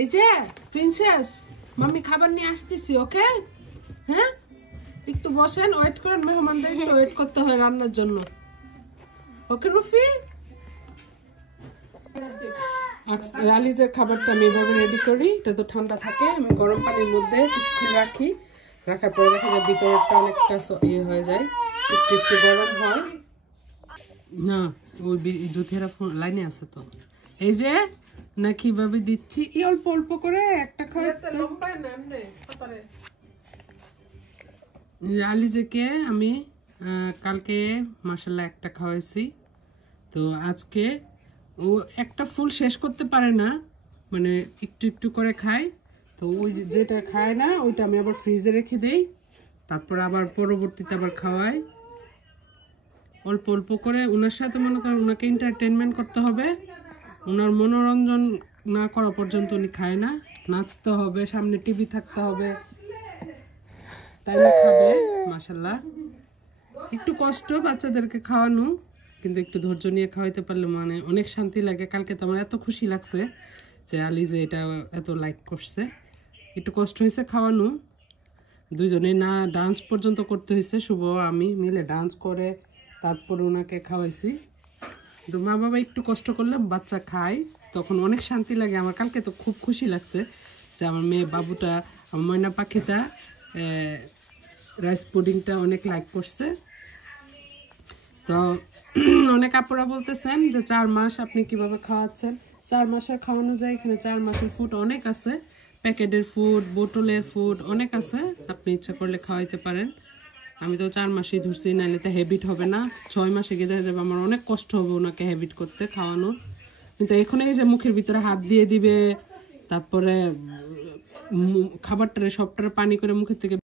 এই যে princess, mummy খাবার নিয়ে আসতেছি, ওকে? হ্যাঁ, একটু বসেন, ওয়েট করেন, মেহমানদের একটু ওয়েট করতে হয় রান্নার জন্য। ওকে রুফি, রালিজের খাবারটা আমি এভাবে রেডি করি। এটা তো ঠান্ডা থাকে, আমি গরম পানির মধ্যে কিছুক্ষণ রাখি। রাখার পরে দেখা যায় ভিতরটা অনেকটা ইয়ে হয়ে যায়, একটু একটু গরম হয় না। ওই জুথিয়ারা লাইনে আছে তো, এই যে না কিভাবে দিচ্ছি, অল্প অল্প করে একটা আলিজেকে আমি কালকে মাশাআল্লাহ একটা খাওয়াইছি। তো আজকে ও একটা ফুল শেষ করতে পারে না, মানে একটু একটু করে খায়। তো ওই যেটা খায় না ওইটা আমি আবার ফ্রিজে রেখে দেই, তারপর আবার পরবর্তীতে আবার খাওয়াই অল্প অল্প করে। ওনার সাথে মনে করেন ওনাকে এন্টারটেনমেন্ট করতে হবে, ওনার মনোরঞ্জন না করা পর্যন্ত উনি খায় না। নাচতে হবে, সামনে টিভি থাকতে হবে, তাই না খাবে। মাশাআল্লাহ, একটু কষ্ট বাচ্চাদেরকে খাওয়ানো, কিন্তু একটু ধৈর্য নিয়ে খাওয়াইতে পারলে মানে অনেক শান্তি লাগে। কালকে তো আমার এত খুশি লাগছে যে আলি যে এটা এত লাইক করছে। একটু কষ্ট হয়েছে খাওয়ানো, দুইজনে না ডান্স পর্যন্ত করতে হয়েছে, শুভ আমি মিলে ডান্স করে তারপর ওনাকে খাওয়াইছি। তো মা বাবা একটু কষ্ট করলে বাচ্চা খায়, তখন অনেক শান্তি লাগে। আমার কালকে তো খুব খুশি লাগছে যে আমার মেয়ে বাবুটা, আমার ময়না পাখিটা রাইস পুডিংটা অনেক লাইক করছে। তো অনেক আপুরা বলতেছেন যে 4 মাস আপনি কিভাবে খাওয়াচ্ছেন। 4 মাসের খাওয়ানো যায়, এখানে 4 মাসের ফুড অনেক আছে, প্যাকেটের ফুড, বোতলের ফুড অনেক আছে, আপনি ইচ্ছা করলে খাওয়াইতে পারেন। আমি তো 4 মাসেই ধরছি, নাহলে তো হ্যাবিট হবে না। 6 মাসে গিয়ে দেখা যাবে আমার অনেক কষ্ট হবে ওনাকে হ্যাবিট করতে খাওয়ানোর। কিন্তু এখন এই যে মুখের ভিতরে হাত দিয়ে দিবে, তারপরে খাবারটারে সবটারে পানি করে মুখের থেকে